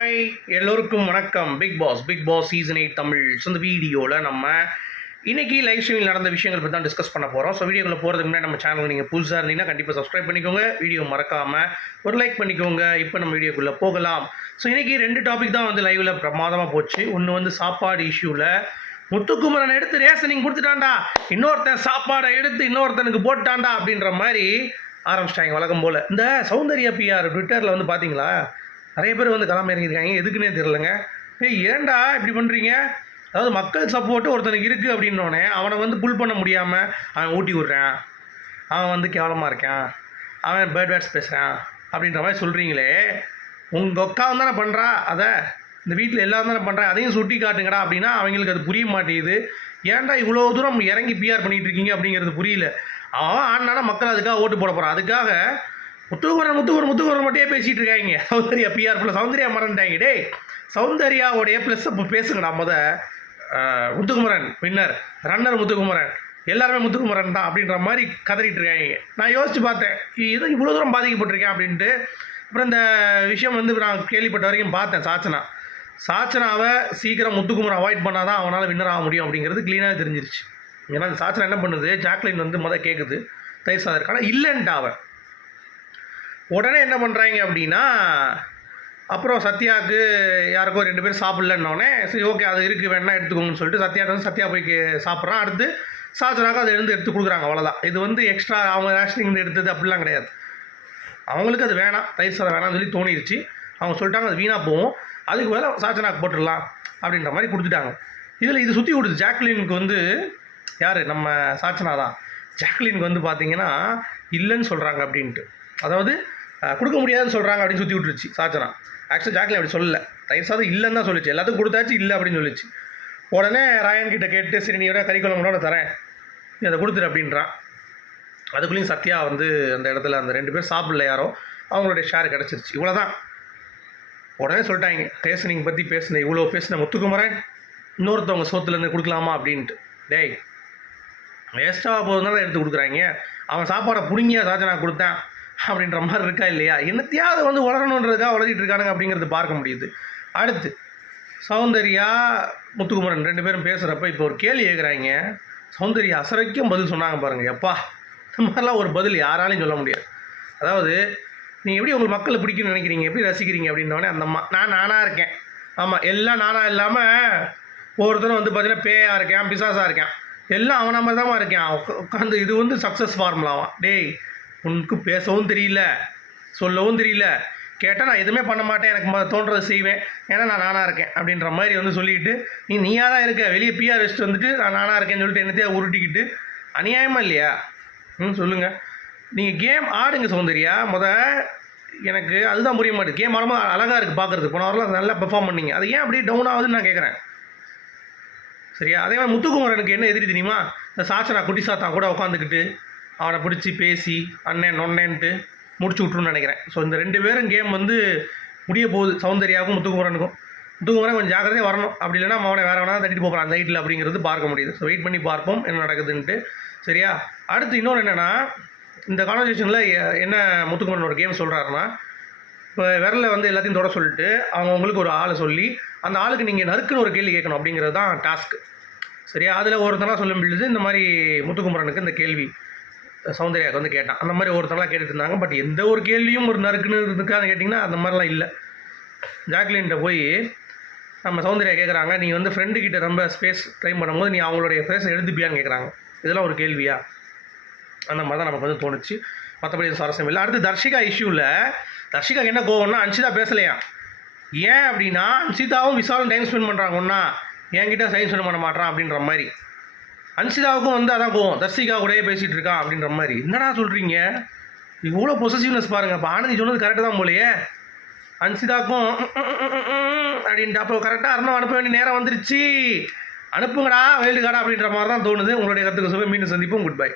Hi எல்லோருக்கும் வணக்கம். Bigg Boss Bigg Boss season eight Tamil so இந்த வீடியோவில் நம்ம இன்றைக்கி லைவ் ஸ்ட்ரீமில் நடந்த விஷயங்கள் பற்றி தான் டிஸ்கஸ் பண்ண போகிறோம் ஸோ வீடியோக்குள்ள போகிறதுக்கு முன்னாடி நம்ம சேனல் நீங்கள் புதுசாக இருந்தீங்கன்னா கண்டிப்பாக சப்ஸ்கிரைப் பண்ணிக்கோங்க. வீடியோ மறக்காமல் ஒரு லைக் பண்ணிக்கோங்க. இப்போ நம்ம வீடியோக்குள்ளே போகலாம். ஸோ இன்னைக்கு ரெண்டு டாபிக் தான் வந்து லைவில் பிரமாதமாக போச்சு. ஒன்று வந்து சாப்பாடு இஷ்யூவில் முத்துக்குமரன் எடுத்து ரேஷனிங் கொடுத்துட்டான்டா. இன்னொருத்தன் சாப்பாடை எடுத்து இன்னொருத்தனுக்கு போட்டான்டா அப்படின்ற மாதிரி ஆரம்பிச்சிட்டாங்க வழக்கம் போல். இந்த சௌந்தர்யா பிஆர் ட்விட்டரில் வந்து பார்த்தீங்களா நிறைய பேர் வந்து களம் இறங்கியிருக்காங்க. எதுக்குன்னே தெரிலங்க ஏய் ஏன்டா இப்படி பண்ணுறீங்க அதாவது மக்கள் சப்போர்ட்டு ஒருத்தனுக்கு இருக்குது அப்படின்னோடனே அவனை வந்து புல் பண்ண முடியாமல் அவன் ஊட்டி விட்றான். அவன் வந்து கேவலமாக இருக்கான். அவன் பேர்ட் பேட்ஸ் பேசுகிறான் அப்படின்ற மாதிரி சொல்கிறீங்களே உங்கள் அக்காவும் தானே பண்ணுறா அதை? இந்த வீட்டில் எல்லாரும் தானே பண்ணுறேன் அதையும் சுட்டி காட்டுங்கடா அப்படின்னா அவங்களுக்கு அது புரிய மாட்டேங்குது. ஏன்டா இவ்வளோ தூரம் இறங்கி பிஆர் பண்ணிகிட்டு இருக்கீங்க அப்படிங்கிறது புரியல. அவன் ஆனால் மக்கள் அதுக்காக ஓட்டு போட போகிறான் அதுக்காக முத்துகுமரன் முத்துகுமரன் முத்துகுமரன் மட்டும் பேசிகிட்டு இருக்காங்க? சௌந்தர்யா பிஆர் ப்ளஸ் சௌந்தர்யா மறந்துட்டாங்க. டே சௌந்தர்யாவோடைய ப்ளஸ் இப்போ பேசுங்கடா முத. முத்துகுமரன் வின்னர் ரன்னர் முத்துகுமரன் எல்லாருமே முத்துக்குமரன் தான் அப்படின்ற மாதிரி கதறிட்டு இருக்காங்க. நான் யோசிச்சு பார்த்தேன் இது இவ்வளோ தூரம் பாதிக்கப்பட்டிருக்கேன் அப்படின்ட்டு. அப்புறம் இந்த விஷயம் வந்து நான் கேள்விப்பட்ட வரைக்கும் பார்த்தேன் சாச்சனா. சாச்சனாவை சீக்கிரம் முத்துக்குமரன் அவாய்ட் பண்ணால் தான் அவனால் வின்னர் ஆக முடியும் அப்படிங்கிறது க்ளீனாக தெரிஞ்சிருச்சு. ஏன்னா அந்த சாச்சனா என்ன பண்ணுது? ஜாக்லின் வந்து மொதல் கேட்குது தயிர் சாதம் இருக்கானா இல்லைன்ட்டு அவன். உடனே என்ன பண்ணுறாங்க அப்படின்னா அப்புறம் சத்யாவுக்கு யாருக்கோ ரெண்டு பேரும் சாப்பிட்லன்னொடனே சரி ஓகே அது இருக்குது வேணா எடுத்துக்கோங்கன்னு சொல்லிட்டு சத்யாட்ட வந்து சத்யா போய் சாப்பிட்றான். அடுத்து சாச்சனாக்கு அதை எழுந்து எடுத்து கொடுக்குறாங்க அவ்வளோதான் இது வந்து எக்ஸ்ட்ரா அவங்க ரேஷனிங் எடுத்தது அப்படிலாம் கிடையாது. அவங்களுக்கு அது வேணாம் தயிர் சாதம் வேணாம்னு சொல்லி தோணிடுச்சு அவங்க சொல்லிட்டாங்க அது வீணாக போகும். அதுக்கு மேலே சாச்சனாக்கு போட்டுடலாம் அப்படின்ற மாதிரி கொடுத்துட்டாங்க. இதில் இது சுற்றி கொடுத்து ஜாக்லினுக்கு வந்து யார்? நம்ம சாச்சனா தான். ஜாக்லினுக்கு வந்து பார்த்திங்கன்னா இல்லைன்னு சொல்கிறாங்க அப்படின்ட்டு. அதாவது கொடுக்க முடியாதுன்னு சொல்கிறாங்க அப்படின்னு சுற்றி விட்டுருச்சு சாச்சனா. ஆக்சுவலி ஜாக்லின் அப்படி சொல்லலை. தயிர் சாதம் இல்லைன்னு தான் சொல்லிச்சு. எல்லாத்துக்கும் கொடுத்தாச்சு இல்லை அப்படின்னு சொல்லிச்சு. உடனே ராயன் கிட்ட கேட்டு சரி நீ கறி கறிக்குழம்புனோட தரேன். நீ அதை கொடுத்துரு அப்படின்றான் அதுக்குள்ளேயும் சத்யா வந்து அந்த இடத்துல அந்த ரெண்டு பேர் சாப்பிடல யாரோ. அவங்களுடைய ஷேர் கிடச்சிருச்சு. இவ்வளோதான் உடனே சொல்லிட்டாங்க ரேஷனிங் பற்றி பேசின இவ்வளோ பேசின முத்துக்குமரன் இன்னொருத்தவங்க சோத்துலேருந்து கொடுக்கலாமா? அப்படின்ட்டு. டேய் வேஸ்ட்டாக போகுதுனால எடுத்து கொடுக்குறாங்க. அவன் சாப்பாடை புடுங்கியா நான் கொடுத்தேன். அப்படின்ற மாதிரி இருக்கா இல்லையா? என்னத்தையாவது வந்து வளரணுன்றதுக்காக வளர்த்திட்டு இருக்கானுங்க அப்படிங்கிறது பார்க்க முடியுது. அடுத்து சௌந்தர்யா முத்துக்குமரன் ரெண்டு பேரும் பேசுகிறப்ப இப்போ ஒரு கேள்வி கேட்குறாங்க சௌந்தர்யா அசரைக்கும் பதில் சொன்னாங்க பாருங்கள் எப்பா இந்த மாதிரிலாம் ஒரு பதில் யாராலையும் சொல்ல முடியாது. அதாவது நீங்கள் எப்படி உங்கள் மக்களை பிடிக்கும்னு நினைக்கிறீங்க? எப்படி ரசிக்கிறீங்க அப்படின்னோடனே அந்த அம்மா. நான் நானாக இருக்கேன். ஆமாம் எல்லாம் நானாக இல்லாமல் ஒவ்வொருத்தரும் வந்து பார்த்தீங்கன்னா பேயாக இருக்கேன் பிசாசாக இருக்கேன். எல்லாம் அவன மாதிரி தான் இருக்கேன் உட்காந்து இது வந்து சக்ஸஸ் ஃபார்முலாவான் டேய் உனக்கு பேசவும் தெரியல சொல்லவும் தெரியல. கேட்டால் நான் எதுவுமே பண்ண மாட்டேன் எனக்கு மொத தோன்றதை செய்வேன். ஏன்னா நான் நானாக இருக்கேன் அப்படின்ற மாதிரி வந்து சொல்லிட்டு நீ நீயாக தான் இருக்க வெளியே பிஆர் வச்சுட்டு வந்துட்டு நான் நானாக இருக்கேன்னு சொல்லிட்டு என்னத்தையே உருட்டிக்கிட்டு அநியாயமா இல்லையா? ம் சொல்லுங்கள் நீங்கள் கேம் ஆடுங்க சௌந்தர்யா. முத எனக்கு அதுதான் புரிய மாட்டேது கேம் ஆடும்போது அழகாக இருக்குது பார்க்குறதுக்கு போன வாரம் நல்லா பெர்ஃபார்ம் பண்ணீங்க. அது ஏன் அப்படியே டவுன் ஆகுதுன்னு நான் கேட்குறேன் சரியா? அதே மாதிரி முத்துக்குமரனுக்கு என்ன எதிரி தெரியுமா? இந்த சாச்சனா குட்டி சாத்தான் கூட உட்காந்துக்கிட்டு அவனை பிடிச்சி பேசி அண்ணன் நொன்னேன்ட்டு முடிச்சு விட்ருன்னு நினைக்கிறேன். ஸோ இந்த ரெண்டு பேரும் கேம் வந்து முடிய போகுது. சௌந்தர்யாவுக்கும் முத்துக்குமரனுக்கும். முத்துக்குமரன் கொஞ்சம் ஜாக்கிரதையாக வரணும். அப்படி இல்லைன்னா அவனை வேறு வேணா தட்டிட்டு போகிறான் அந்த ஹைட்டில் அப்படிங்கிறது பார்க்க முடியுது. ஸோ வெயிட் பண்ணி பார்ப்போம் என்ன நடக்குதுன்ட்டு. சரியா? அடுத்து இன்னொன்று என்னென்னா இந்த கான்வர்சேஷனில் என்ன முத்துக்குமரன் ஒரு கேம் சொல்கிறாருன்னா இப்போ விரலில் வந்து எல்லாத்தையும் தொட சொல்லிட்டு அவங்க உங்களுக்கு ஒரு ஆளை சொல்லி அந்த ஆளுக்கு நீங்கள் நறுக்குன்னு ஒரு கேள்வி கேட்கணும் அப்படிங்கிறது தான் டாஸ்க்கு சரியா? அதில் ஒருத்தனாக சொல்லும் பொழுது இந்த மாதிரி முத்துக்குமரனுக்கு இந்த கேள்வி. சௌந்தர்யாவுக்கு வந்து கேட்டான். அந்த மாதிரி ஒருத்தங்களாம் கேட்டுட்டு இருந்தாங்க. பட் எந்த ஒரு கேள்வியும் ஒரு நறுக்குன்னு இருக்கான்னு கேட்டிங்கன்னா அந்த மாதிரிலாம் இல்லை. ஜாக்லின்கிட்ட போய் நம்ம சௌந்தர்யா கேட்குறாங்க நீ வந்து ஃப்ரெண்டுக்கிட்ட ரொம்ப ஸ்பேஸ் ட்ரைம் பண்ணும்போது நீ அவங்களுடைய ஃபேஸை எழுதுப்பியான்னு கேட்குறாங்க இதெல்லாம் ஒரு கேள்வியா? அந்த மாதிரி தான் நமக்கு வந்து தோணுச்சு. மற்றபடி சுவாரஸ்யம் இல்லை. அடுத்து தர்ஷிகா இஷ்யூவில் தர்ஷிகாக்கு என்ன கோவம்னா அன்ஷிதா பேசலையா? ஏன் அப்படின்னா அன்ஷிதாவும் விசாலும் டைம் ஸ்பெண்ட் பண்ணுறாங்க ஒன்றா என்கிட்ட சைன் ஸ்பெண்ட் பண்ண மாட்டான் அப்படின்ற மாதிரி. அன்சிதாவுக்கும் வந்து அதான் கோவம். தர்சிகா கூடயே பேசிகிட்டு இருக்கான் அப்படின்ற மாதிரி. என்னடா சொல்கிறீங்க இவ்வளோ பொசசிவ்னஸ் பாருங்கள் இப்போ ஆனந்தி சொன்னது கரெக்டு தான் போலையே. அன்சிதாக்கும் அப்படின்ட்டு. அப்போ கரெக்டாக அருணம் அனுப்ப வேண்டிய நேரம் வந்துருச்சு. அனுப்புங்கடா வெயில்டு கடா அப்படின்ற மாதிரி தான் தோணுது. உங்களுடைய கருத்துக்கு சொல்லி மீண்டும் சந்திப்போம். Good bye